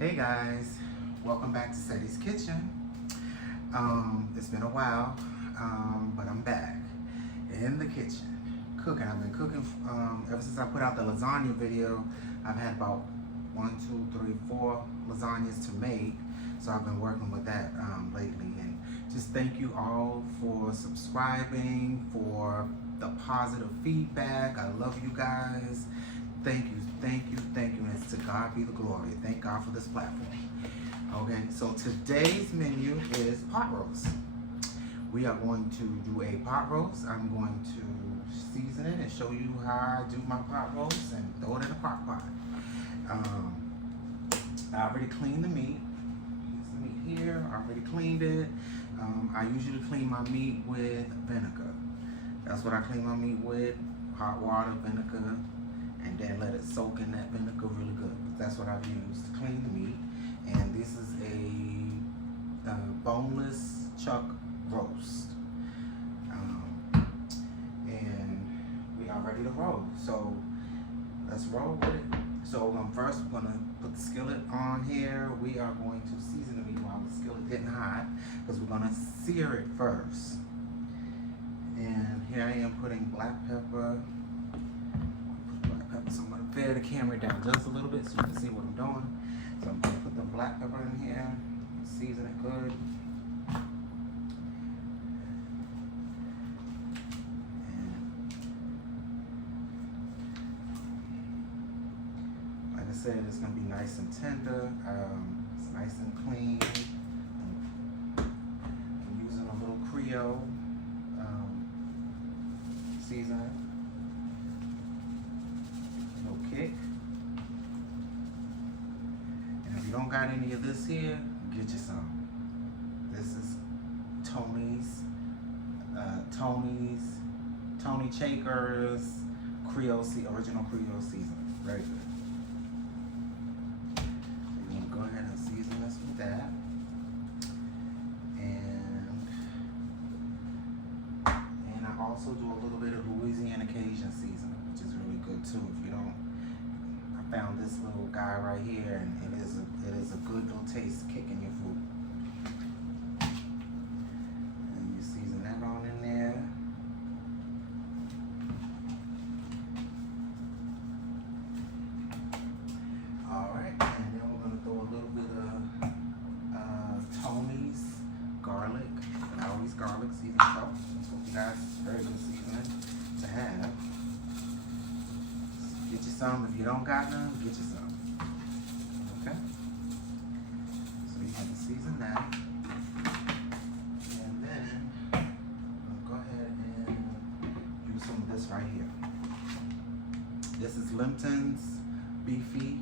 Hey guys, welcome back to Setty's Kitchen. It's been a while, but I'm back in the kitchen cooking. I've been cooking ever since I put out the lasagna video. I've had about 4 lasagnas to make, so I've been working with that lately. And just thank you all for subscribing, for the positive feedback. I love you guys. Thank you, thank you, thank you, and it's to God be the glory. Thank God for this platform. Okay, so today's menu is pot roast. We are going to do a pot roast. I'm going to season it and show you how I do my pot roast and throw it in a crock pot. I already cleaned the meat. Here's the meat here, I already cleaned it. I usually clean my meat with vinegar. That's what I clean my meat with, hot water, vinegar, and then let it soak in that vinegar really good. That's what I've used to clean the meat. And this is a boneless chuck roast. And we are ready to roll. So let's roll with it. So first we're gonna put the skillet on here. We are going to season the meat while the skillet's getting hot because we're gonna sear it first. And here I am putting black pepper. So I'm going to bear the camera down just a little bit so you can see what I'm doing. So I'm going to put the black pepper in here, season it good. And like I said, it's going to be nice and tender. It's nice and clean. I'm using a little Creole seasoning. Kick. And if you don't got any of this here, get you some. This is Tony Chaker's original Creole seasoning. Very good. So you're gonna go ahead and season this with that. And I also do a little bit of Louisiana Cajun seasoning, which is really good too. If you don't, I found this little guy right here, and it is a good little taste kick in your food. And you season that on in there. All right, and then we're gonna throw a little bit of Tony's garlic, Lowry's garlic seasoning salt. That's what you guys, very good seasoning to have. Get you some. If you don't got none, get you some. Okay? So you have to season that. And then I'm gonna go ahead and use some of this right here. This is Lipton's beefy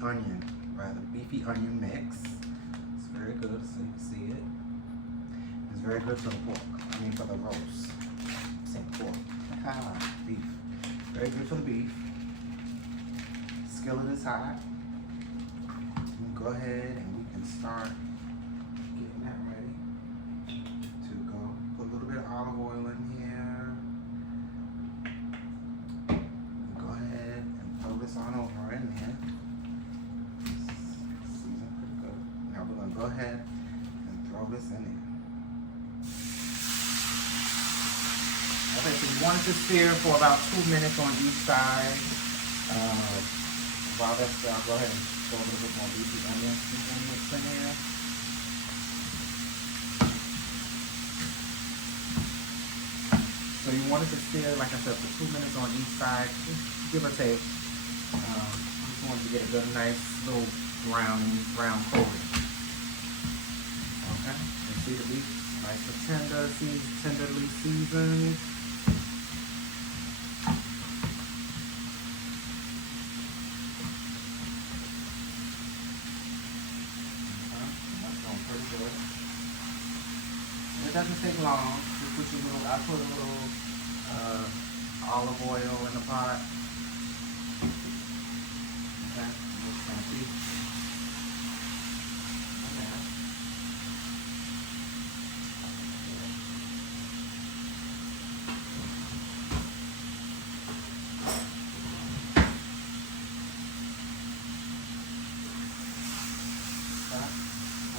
onion mix. It's very good, so you can see it. It's very good for the pork. For the roast. Same pork. Beef. Very good for the beef. Skillet is hot. We can go ahead and we can start getting that ready to go. Put a little bit of olive oil in here. Go ahead and throw this on over in there. Seasoned pretty good. Now we're gonna go ahead and throw this in there. Okay, so you want it to sear for about 2 minutes on each side. While that's I'll go ahead and throw a little bit more beefy onion mix in here. So you want it to sear, like I said, for 2 minutes on each side, just give or take. Just want to get a good, nice little brown coating. Okay, you see the beef, nice and tender, tenderly seasoned. It doesn't take long. Just put your little, I put a little olive oil in the pot. Okay, just gonna see. Okay.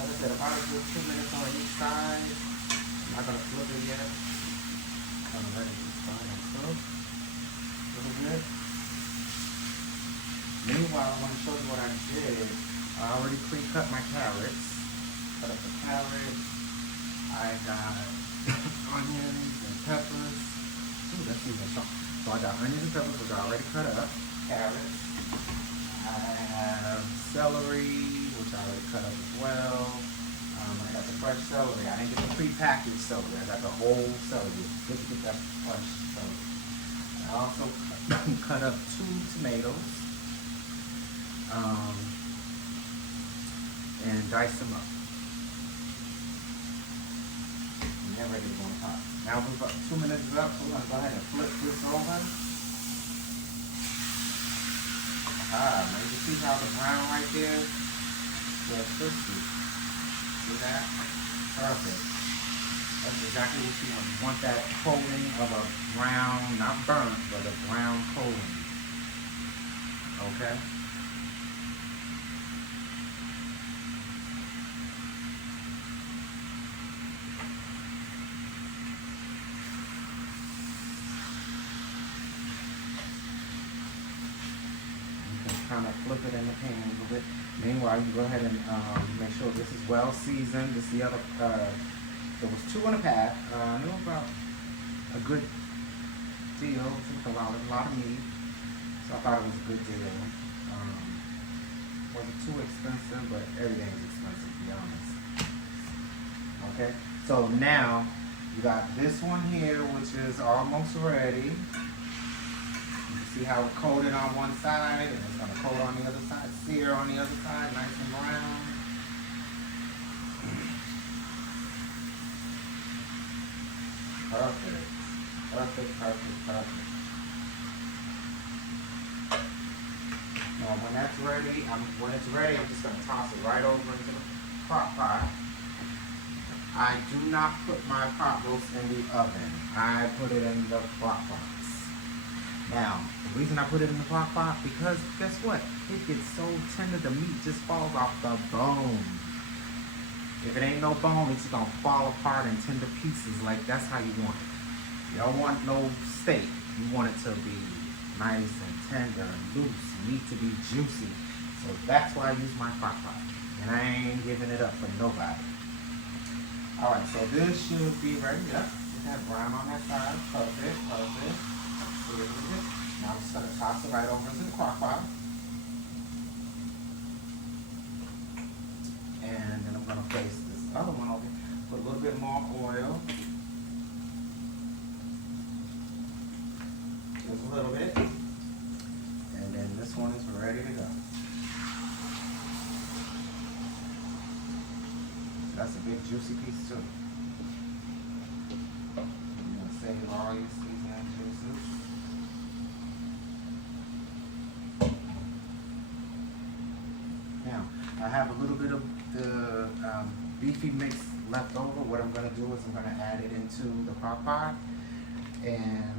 Like I said, about a good 2 minutes on each side. I'm not gonna flip it yet. I'm gonna let it just start and cook a little bit. Meanwhile, I want to show you what I did. I already pre-cut my carrots. Cut up the carrots. I got onions and peppers. Ooh, that's even strong. So I got onions and peppers, which I already cut up. Carrots. I have celery, which I already cut up as well. I got the fresh celery. I didn't get the pre-packaged celery. I got the whole celery. It's good to get that fresh celery. I also cut up 2 tomatoes. And dice them up. And they're ready to go on top. Now we've got 2 minutes is up, so we're gonna go ahead and flip this over. Now you can see how the brown right there is crispy. See that? Perfect. That's exactly what you want. You want that coating of a brown, not burnt, but a brown coating. Okay? Kind of flip it in the pan a little bit. Meanwhile, you go ahead and make sure this is well seasoned. This is the other, there was 2 in a pack. I knew about a good deal. It was a lot of meat. So I thought it was a good deal. Wasn't too expensive, but everything's expensive to be honest. Okay, so now you got this one here, which is almost ready. See how it coated on one side, and it's gonna coat on the other side, sear on the other side, nice and brown. Perfect. Perfect, perfect, perfect. Now when that's ready, I'm just gonna toss it right over into the crock pot. I do not put my pot roast in the oven. I put it in the crock pot. Now, the reason I put it in the crock pot, because guess what? It gets so tender, the meat just falls off the bone. If it ain't no bone, it's gonna fall apart in tender pieces. Like, that's how you want it. You don't want no steak. You want it to be nice and tender and loose, meat to be juicy. So that's why I use my crock pot. And I ain't giving it up for nobody. Alright, so this should be ready. Yep, get that brown on that side. Perfect, perfect. Now I'm just going to toss it right over into the crock pot. And then I'm going to place this other one over. Put a little bit more oil. Just a little bit. And then this one is ready to go. So that's a big juicy piece too. You're going to save all your seasoning juices. Now, I have a little bit of the beefy mix left over. What I'm going to do is I'm going to add it into the crock pot and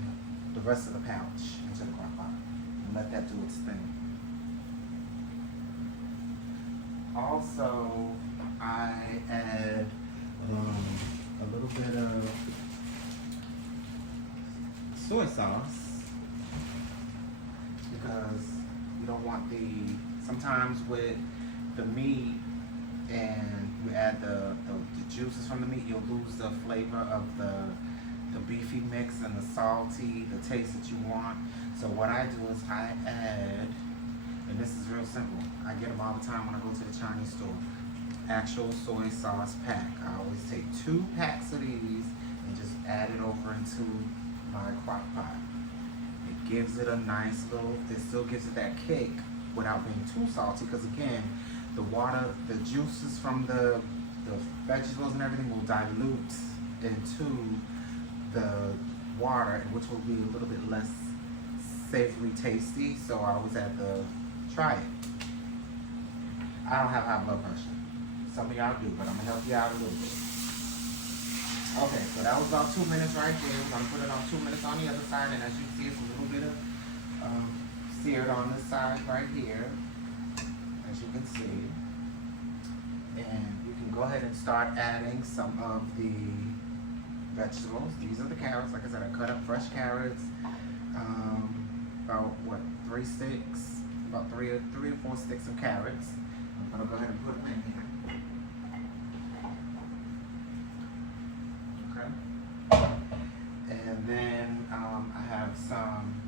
the rest of the pouch into the crock pot and let that do its thing. Also, I add a little bit of soy sauce because you don't want sometimes with the meat and you add the juices from the meat, you'll lose the flavor of the beefy mix and the salty, the taste that you want. So what I do is I add, and this is real simple, I get them all the time when I go to the Chinese store, actual soy sauce pack. I always take 2 packs of these and just add it over into my crock pot. It gives it a nice little, it still gives it that kick without being too salty, because again, the water, the juices from the vegetables and everything will dilute into the water, which will be a little bit less savory tasty. So I always have to try it. I don't have high blood pressure. Some of y'all do, but I'm gonna help you out a little bit. Okay, so that was about 2 minutes right there. We're gonna put it on 2 minutes on the other side, and as you see, it's a little bit of seared on this side right here, as you can see. And you can go ahead and start adding some of the vegetables. These are the carrots. Like I said, I cut up fresh carrots. About what, 3 sticks? About three to 4 sticks of carrots. I'm gonna go ahead and put them in here. Okay. And then I have some,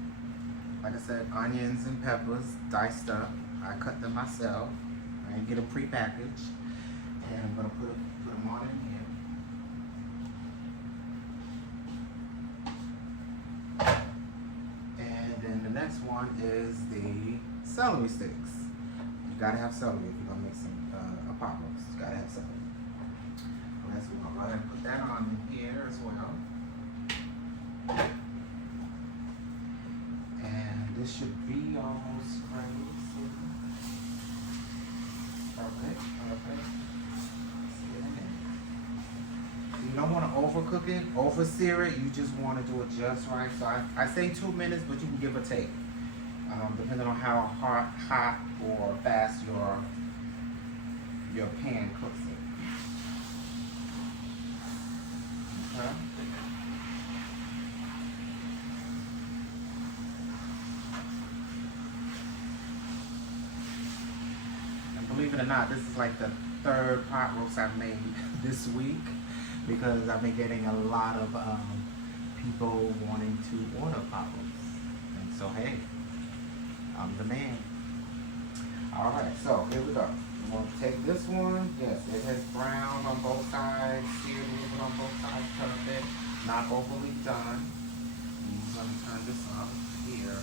like I said, onions and peppers diced up. I cut them myself. I didn't get them prepackaged. And I'm gonna put them on in here. And then the next one is the celery sticks. You gotta have celery if you're gonna make some a pot roast. You gotta have celery. Okay, so we're gonna go ahead and put that on in here as well. And this should be almost ready. Perfect. You don't want to overcook it, over-sear it. You just want to do it just right. So I say 2 minutes, but you can give or take, depending on how hot or fast your pan cooks it. Okay. And believe it or not, this is like the 3rd pot roast I've made this week, because I've been getting a lot of people wanting to order pot roasts. And so, hey, I'm the man. All right, so here we go. I'm going to take this one. Yes, it has browned on both sides, seared a little bit on both sides, perfect. Not overly done. I'm going to turn this up here.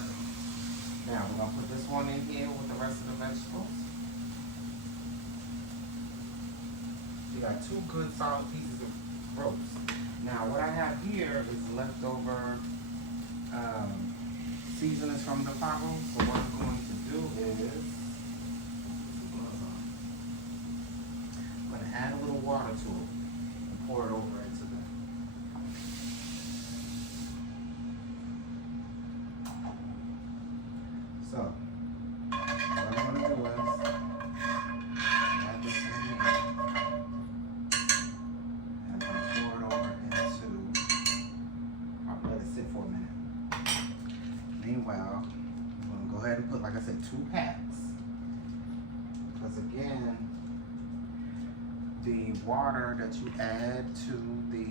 Now, we're going to put this one in here with the rest of the vegetables. You got 2 good solid pieces of roast. Now what I have here is leftover seasonings from the pot roast. So what I'm going to do is I'm going to add a little water to it and pour it over into the. So what I'm going to do is add this in here. For a minute. Meanwhile, I'm going to go ahead and put, like I said, 2 packs. Because again, the water that you add to the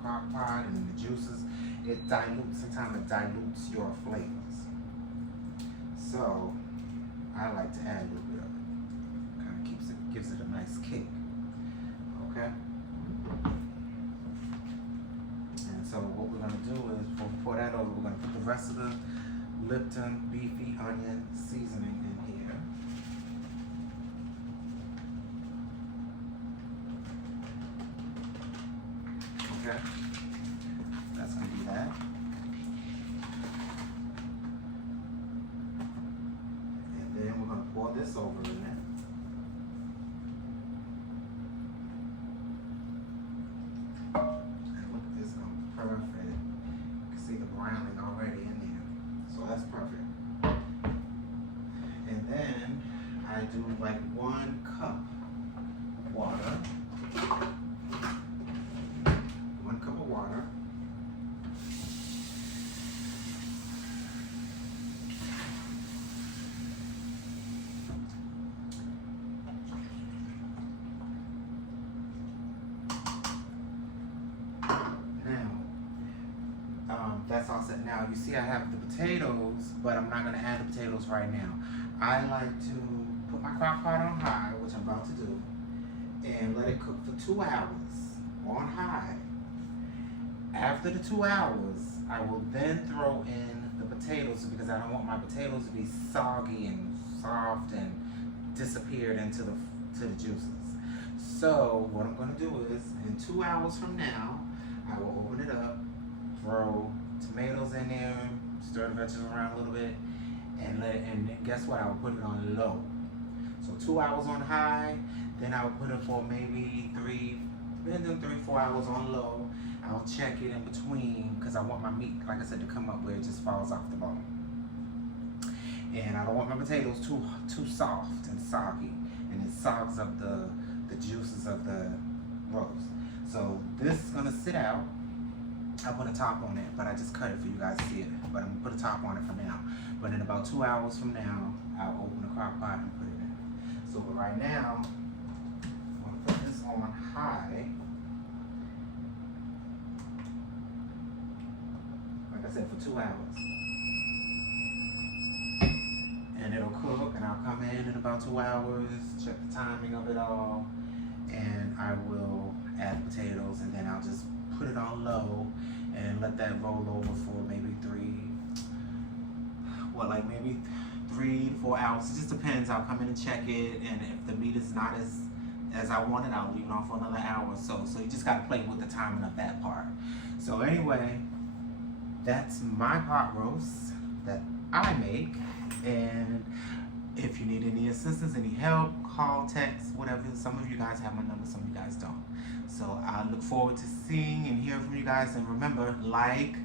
crock pot and the juices, it dilutes, sometimes it dilutes your flavors. So, I like to add a little bit of it. Kind of gives it a nice kick. Okay? So what we're going to do is, before we pour that over, we're going to put the rest of the Lipton beefy onion seasoning in here. Okay, that's going to be that. And then we're going to pour this over in there. Perfect. You can see the browning already in there. So that's perfect. And then I do like 1 cup of water. 1 cup of water. That's all set. Now you see I have the potatoes, but I'm not going to add the potatoes right now. I like to put my crock pot on high, which I'm about to do, and let it cook for 2 hours on high. After the 2 hours, I will then throw in the potatoes, because I don't want my potatoes to be soggy and soft and disappeared into the juices. So what I'm going to do is, in 2 hours from now, I will open it up, throw tomatoes in there, stir the vegetables around a little bit, and guess what? I will put it on low. So 2 hours on high, then I will put it for maybe 3-4 hours on low. I'll check it in between, because I want my meat, like I said, to come up where it just falls off the bone. And I don't want my potatoes too soft and soggy, and it sogs up the the juices of the roast. So this is gonna sit out. I put a top on it, but I just cut it for you guys to see it. But I'm gonna put a top on it for now. But in about 2 hours from now, I'll open the crock pot and put it in. So but right now, I'm gonna put this on high. Like I said, for 2 hours. And it'll cook, and I'll come in about 2 hours, check the timing of it all, and I will add potatoes, and then I'll just put it on low and let that roll over for maybe maybe 3 to 4 hours. It just depends. I'll come in and check it, and if the meat is not as I want it, I'll leave it on for another hour or so. So you just gotta play with the timing of that part. So anyway, that's my pot roast that I make. And if you need any assistance, any help, call, text, whatever. Some of you guys have my number, some of you guys don't. So I look forward to seeing and hearing from you guys. And remember, like,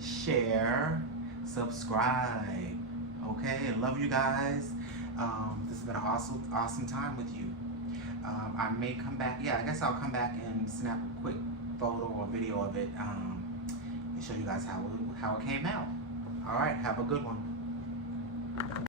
share, subscribe. Okay, I love you guys. This has been an awesome time with you. I may come back. Yeah, I guess I'll come back and snap a quick photo or video of it and show you guys how it came out. All right, have a good one.